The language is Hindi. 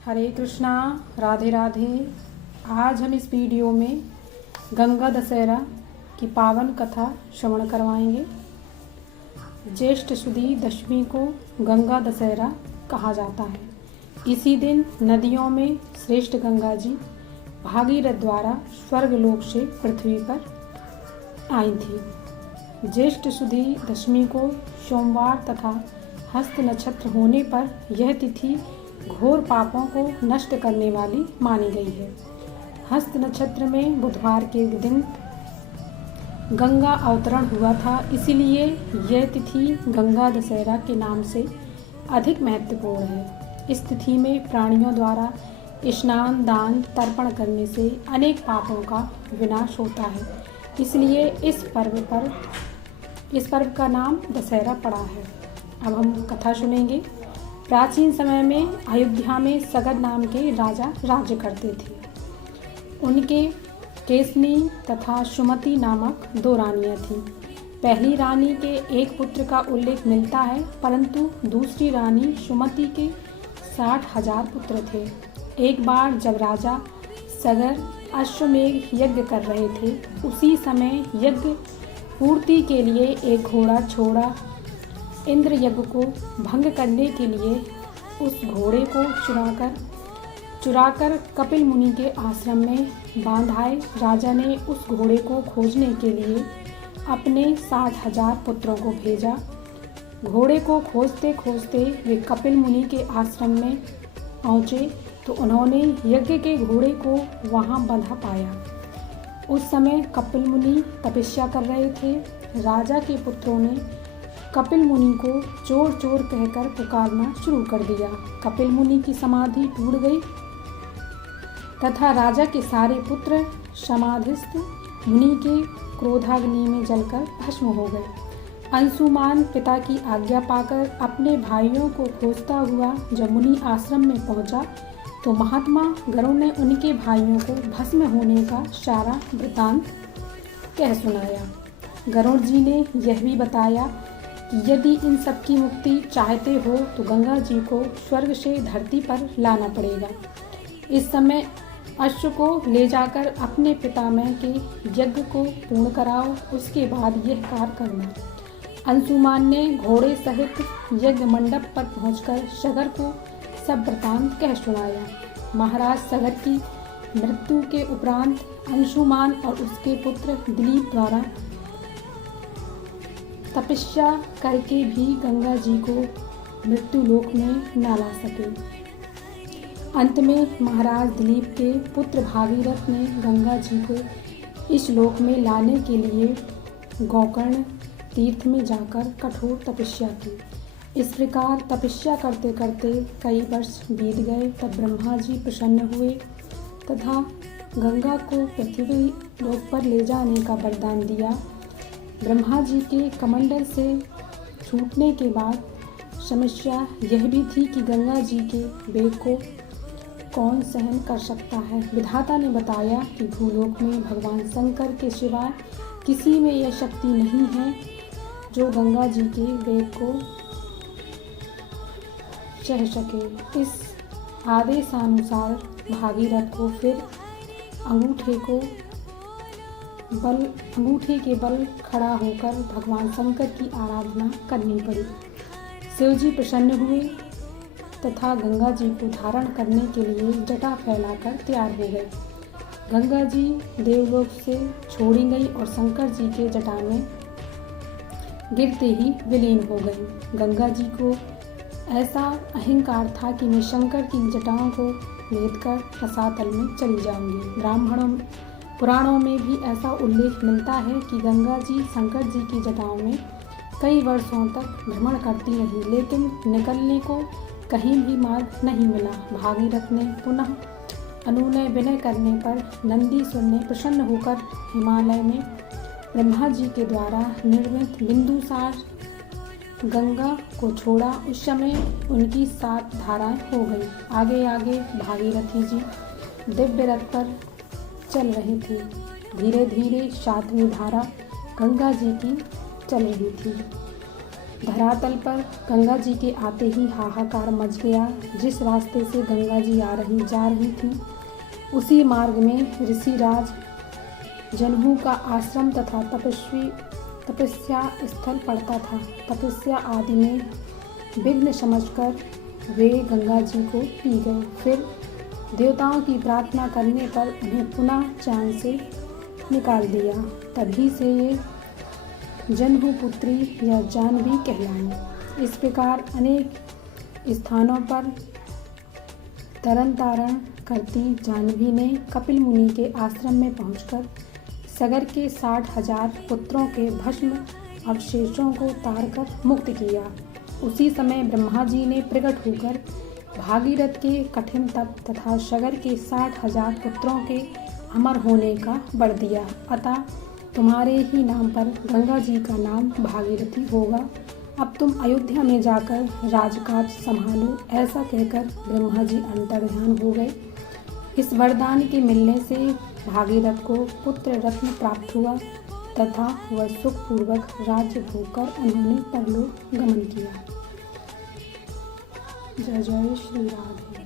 हरे कृष्णा, राधे राधे। आज हम इस वीडियो में गंगा दशहरा की पावन कथा श्रवण करवाएंगे। ज्येष्ठ शुदी दशमी को गंगा दशहरा कहा जाता है। इसी दिन नदियों में श्रेष्ठ गंगा जी भागीरथ द्वारा स्वर्गलोक से पृथ्वी पर आई थी। ज्येष्ठ शुदी दशमी को सोमवार तथा हस्त नक्षत्र होने पर यह तिथि घोर पापों को नष्ट करने वाली मानी गई है। हस्त नक्षत्र में बुधवार के दिन गंगा अवतरण हुआ था, इसीलिए यह तिथि गंगा दशहरा के नाम से अधिक महत्वपूर्ण है। इस तिथि में प्राणियों द्वारा स्नान, दान, तर्पण करने से अनेक पापों का विनाश होता है, इसलिए इस पर्व का नाम दशहरा पड़ा है। अब हम कथा सुनेंगे। प्राचीन समय में अयोध्या में सगद नाम के राजा राज्य करते थे। उनके केसनी तथा सुमति नामक दो रानियां थीं। पहली रानी के एक पुत्र का उल्लेख मिलता है, परंतु दूसरी रानी सुमति के 60,000 पुत्र थे। एक बार जब राजा सगर अश्वमेध यज्ञ कर रहे थे, उसी समय यज्ञ पूर्ति के लिए एक घोड़ा छोड़ा। इंद्र यज्ञ को भंग करने के लिए उस घोड़े को चुराकर कपिल मुनि के आश्रम में बांधाए। राजा ने उस घोड़े को खोजने के लिए अपने 60,000 पुत्रों को भेजा। घोड़े को खोजते खोजते वे कपिल मुनि के आश्रम में पहुँचे तो उन्होंने यज्ञ के घोड़े को वहाँ बंधा पाया। उस समय कपिल मुनि तपस्या कर रहे थे। राजा के पुत्रों ने कपिल मुनि को चोर चोर कहकर पुकारना शुरू कर दिया। कपिल मुनि की समाधि टूट गई तथा राजा के सारे पुत्र समाधिस्थ मुनि के क्रोधाग्नि में जलकर भस्म हो गए। अंशुमान पिता की आज्ञा पाकर अपने भाइयों को खोजता हुआ जब मुनि आश्रम में पहुंचा तो महात्मा गरुड़ ने उनके भाइयों को भस्म होने का सारा वृतांत कह सुनाया। गरुड़ जी ने यह भी बताया कि यदि इन सब की मुक्ति चाहते हो तो गंगा जी को स्वर्ग से धरती पर लाना पड़ेगा। इस समय अश्व को ले जाकर अपने पितामह के यज्ञ को पूर्ण कराओ, उसके बाद यह कार्य करना। अंशुमान ने घोड़े सहित यज्ञ मंडप पर पहुंचकर सगर को सब वृतांत कह सुनाया। महाराज सगर की मृत्यु के उपरांत अंशुमान और उसके पुत्र दिलीप द्वारा तपस्या करके भी गंगा जी को मृत्यु लोक में न ला सके। अंत में महाराज दिलीप के पुत्र भागीरथ ने गंगा जी को इस लोक में लाने के लिए गोकर्ण तीर्थ में जाकर कठोर तपस्या की। इस प्रकार तपस्या करते करते कई वर्ष बीत गए। तब ब्रह्मा जी प्रसन्न हुए तथा गंगा को पृथ्वी लोक पर ले जाने का वरदान दिया। ब्रह्मा जी के कमंडल से छूटने के बाद समस्या यह भी थी कि गंगा जी के वेग को कौन सहन कर सकता है। विधाता ने बताया कि भूलोक में भगवान शंकर के सिवाय किसी में यह शक्ति नहीं है जो गंगा जी के वेग को सह सके। इस आदेशानुसार भागीरथ को फिर अंगूठे के बल खड़ा होकर भगवान शंकर की आराधना करनी पड़ी। शिव जी प्रसन्न हुए तथा गंगा जी को धारण करने के लिए जटा फैलाकर तैयार हो गए। गंगा जी देवलोक से छोड़ी गई और शंकर जी के जटा में गिरते ही विलीन हो गई। गंगा जी को ऐसा अहंकार था कि मैं शंकर की जटाओं को लेकर रसातल में चली जाऊंगी। पुराणों में भी ऐसा उल्लेख मिलता है कि गंगा जी शंकर जी की जटाओं में कई वर्षों तक भ्रमण करती रही, लेकिन निकलने को कहीं भी मार्ग नहीं मिला। भागीरथ ने पुनः अनुनय विनय करने पर नंदीश्वर ने प्रसन्न होकर हिमालय में ब्रह्मा जी के द्वारा निर्मित बिंदुसार गंगा को छोड़ा। उस समय उनकी 7 धाराएं हो गई। आगे आगे भागीरथी जी दिव्य रथ पर चल रही थी। धीरे धीरे 7वीं धारा गंगा जी की चल रही थी। धरातल पर गंगा जी के आते ही हाहाकार मच गया। जिस रास्ते से गंगा जी जा रही थी उसी मार्ग में ऋषिराज जनहू का आश्रम तथा तपस्या स्थल पड़ता था। तपस्या आदि में विघ्न समझकर वे गंगा जी को पी गए। फिर देवताओं की प्रार्थना करने पर उन्हें पुनः चैन से निकाल दिया। तभी से ये जनहू पुत्री या जानवी कहलाई। इस प्रकार अनेक स्थानों पर तरन तारण करती जानवी ने कपिल मुनि के आश्रम में पहुंचकर सगर के 60,000 पुत्रों के भस्म अवशेषों को तारकर मुक्त किया। उसी समय ब्रह्मा जी ने प्रकट होकर भागीरथ के कठिन तप तथा सगर के 60,000 पुत्रों के अमर होने का वर दिया। अतः तुम्हारे ही नाम पर गंगा जी का नाम भागीरथी होगा। अब तुम अयोध्या में जाकर राजकाज संभालो। ऐसा कहकर ब्रह्मा जी अंतर्ध्यान हो गए। इस वरदान के मिलने से भागीरथ को पुत्र रत्न प्राप्त हुआ तथा वह सुखपूर्वक राज्य भोग कर उन्होंने परलोक गमन किया। जय जय श्री राधे।